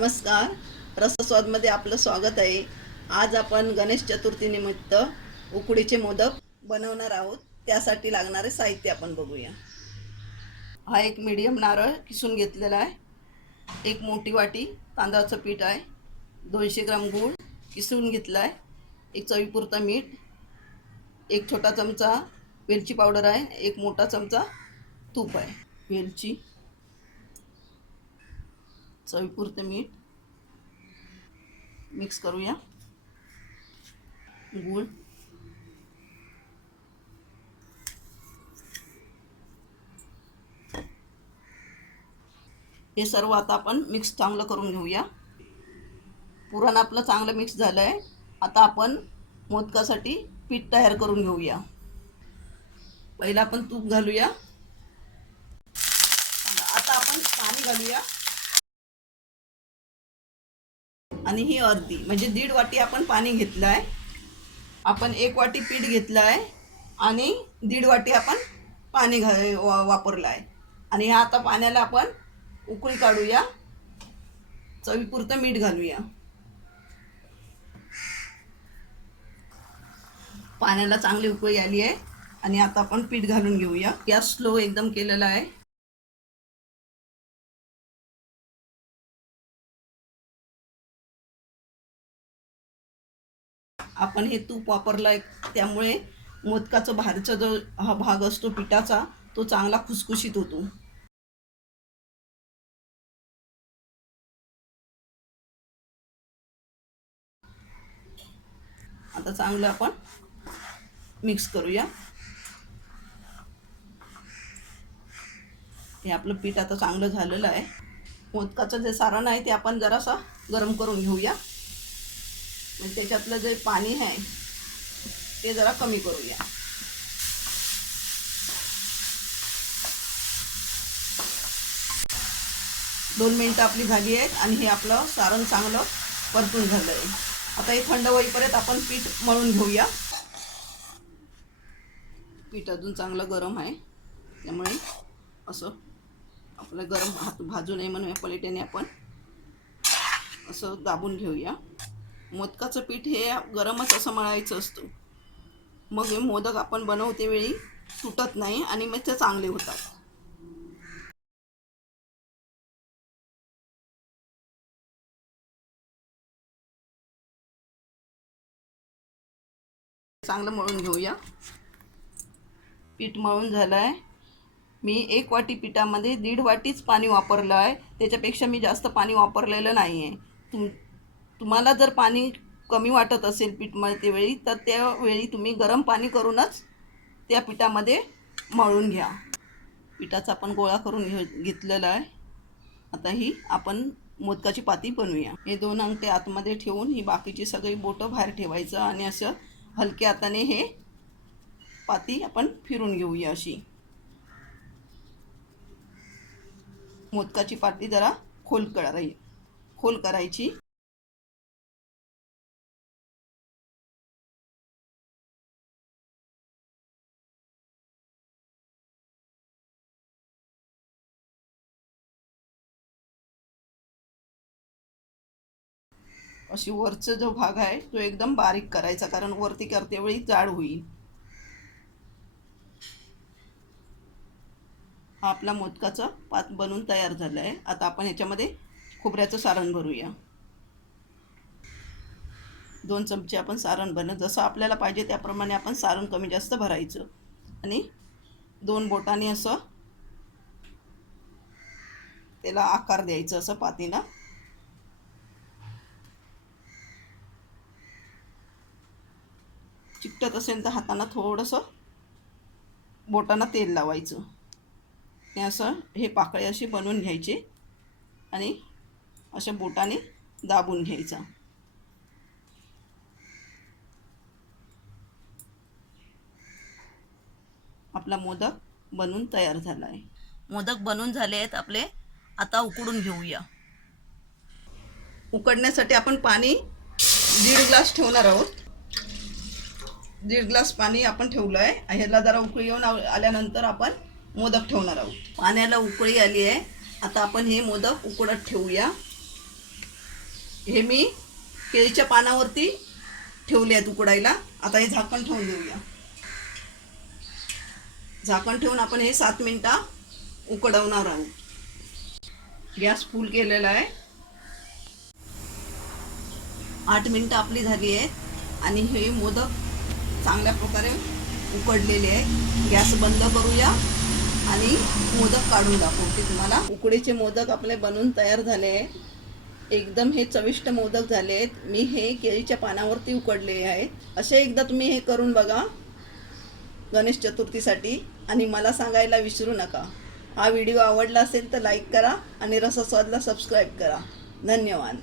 नमस्कार. रसस्वादमध्ये आपलं स्वागत आहे. आज आपण गणेश चतुर्थीनिमित्त उकडीचे मोदक बनवणार आहोत. त्यासाठी लागणारे साहित्य आपण बघूया. हा एक मीडियम नारळ किसून घेतलेला आहे. एक मोठी वाटी तांदळाचं पीठ आहे. 200 ग्राम गूळ किसून घेतला आहे. एक चवीपुरतं मीठ, एक छोटा चमचा वेलची पावडर आहे. एक मोठा चमचा तूप आहे. वेलची, चवीपुरतं मीठ, मिक्स करूया. गूळ, हे सर्व आता आपण मिक्स चांगलं करून घेऊया. पुरण आपलं चांगलं मिक्स झालं आहे. आता आपण मोदकासाठी पीठ तयार करून घेऊया. पहिला आपण तूप घालूया. आता आपण पाणी घालूया आणि ही अर्धी म्हणजे 1.5 वाटी आपण पाणी घेतलं आहे. आपण 1 वाटी पीठ घेतलं आहे आणि 1.5 वाटी आपण पाणी वापरलं आहे. आणि ह्या आता पाण्याला आपण उकळी काढूया. चवीपुरतं मीठ घालूया. पाण्याला चांगली उकळी आली आहे आणि आता आपण पीठ घालून घेऊया. गॅस स्लो एकदम केलेला आहे. आपण हे तूप वापरलं आहे त्यामुळे मोदकाचा बाहेरचा जो हा भाग असतो पिठाचा तो चांगला खुसखुशीत होतो. आता चांगलं आपण मिक्स करूया. हे आपलं पीठ आता चांगलं झालेलं आहे. मोदकाचं जे सारण आहे ते आपण जरासं गरम करून घेऊया. म्हणजे त्याच्यातलं जे पाणी आहे ते जरा कमी करूया. दोन मिनिटं आपली झाली आहेत आणि हे आपलं सारण चांगलं परतून झालं आहे. आता हे थंड होईपर्यंत आपण पीठ मळून घेऊया. पीठ अजून चांगलं गरम आहे त्यामुळे असं आपलं गरम हात भाजू नये म्हणून या पलटेने आपण असं दाबून घेऊया. मोदकाचं पीठ हे गरमच असं मळायचं असतं. मग हे मोदक आपण बनवते वेळी तुटत नाही आणि मग ते चांगले होतात. चांगलं मळून घेऊया. पीठ मळून झालं आहे. मी 1 वाटी पिठामध्ये 1.5 वाटीच पाणी वापरलं आहे. त्याच्यापेक्षा मी जास्त पाणी वापरलेलं नाही आहे. तुम्हाला जर पाणी कमी वाटत असेल पीठ मळते वेळी तर त्यावेळी तुम्ही गरम पाणी करूनच त्या पिठामध्ये मळून घ्या. पिठाचा आपण गोळा करून घेतलेला आहे. आता ही आपण मोदकाची पाती बनवूया. हे 2 अंगठे आतमध्ये ठेवून ही बाकीची सगळी बोटं बाहेर ठेवायचं आणि असं हलक्या हाताने हे पाती आपण फिरून घेऊया. अशी मोदकाची पाती जरा खोल करायची. अशी वरचा जो भाग आहे तो एकदम बारीक करायचा, कारण वरती करते वेळी जाड होईल. हा आपला मोदकाचा पात बनून तयार झाला आहे. आता आपण ह्याच्यामध्ये खोबऱ्याचं सारण भरूया. 2 चमचे आपण सारण जसं आपल्याला पाहिजे त्याप्रमाणे आपण सारण कमी जास्त भरायचं आणि 2 बोटांनी असं त्याला आकार द्यायचं. असं पातीला चिकटत असेल तर हाताना थोडंसं बोटांना तेल लावायचं. हे असं हे पाकळे अशी बनवून घ्यायचे आणि अशा बोटाने दाबून घ्यायचा. आपला मोदक बनून तयार झाला आहे. मोदक बनून झाले आहेत आपले. आता उकडून घेऊया. उकडण्यासाठी आपण पाणी 1.5 ग्लास ठेवणार आहोत. 1.5 ग्लास पाणी आपण ठेवलं आहे. ह्याला जरा उकळी येऊन आल्यानंतर आपण मोदक ठेवणार आहोत. पाण्याला उकळी आली आहे. आता आपण हे मोदक उकडत ठेवूया. हे मी केळीच्या पानावरती ठेवले आहेत उकडायला. आता हे झाकण ठेवून देऊया. झाकण ठेवून आपण हे 7 मिनिटं उकडवणार आहोत. गॅस फुल केलेला आहे. 8 मिनिटं आपली झाली आहेत आणि हे मोदक चांगल्या प्रकारे उकडलेले आहेत. गॅस बंद करूया आणि मोदक काढून दाखवते तुम्हाला. उकडीचे मोदक आपले बनवून तयार झाले आहेत. एकदम हे चविष्ट मोदक झाले आहेत. मी हे केळीच्या पानावरती उकडले आहेत. असे एकदा तुम्ही हे करून बघा गणेश चतुर्थीसाठी आणि मला सांगायला विसरू नका. हा व्हिडिओ आवडला असेल तर लाईक करा आणि रसस्वादला सबस्क्राईब करा. धन्यवाद.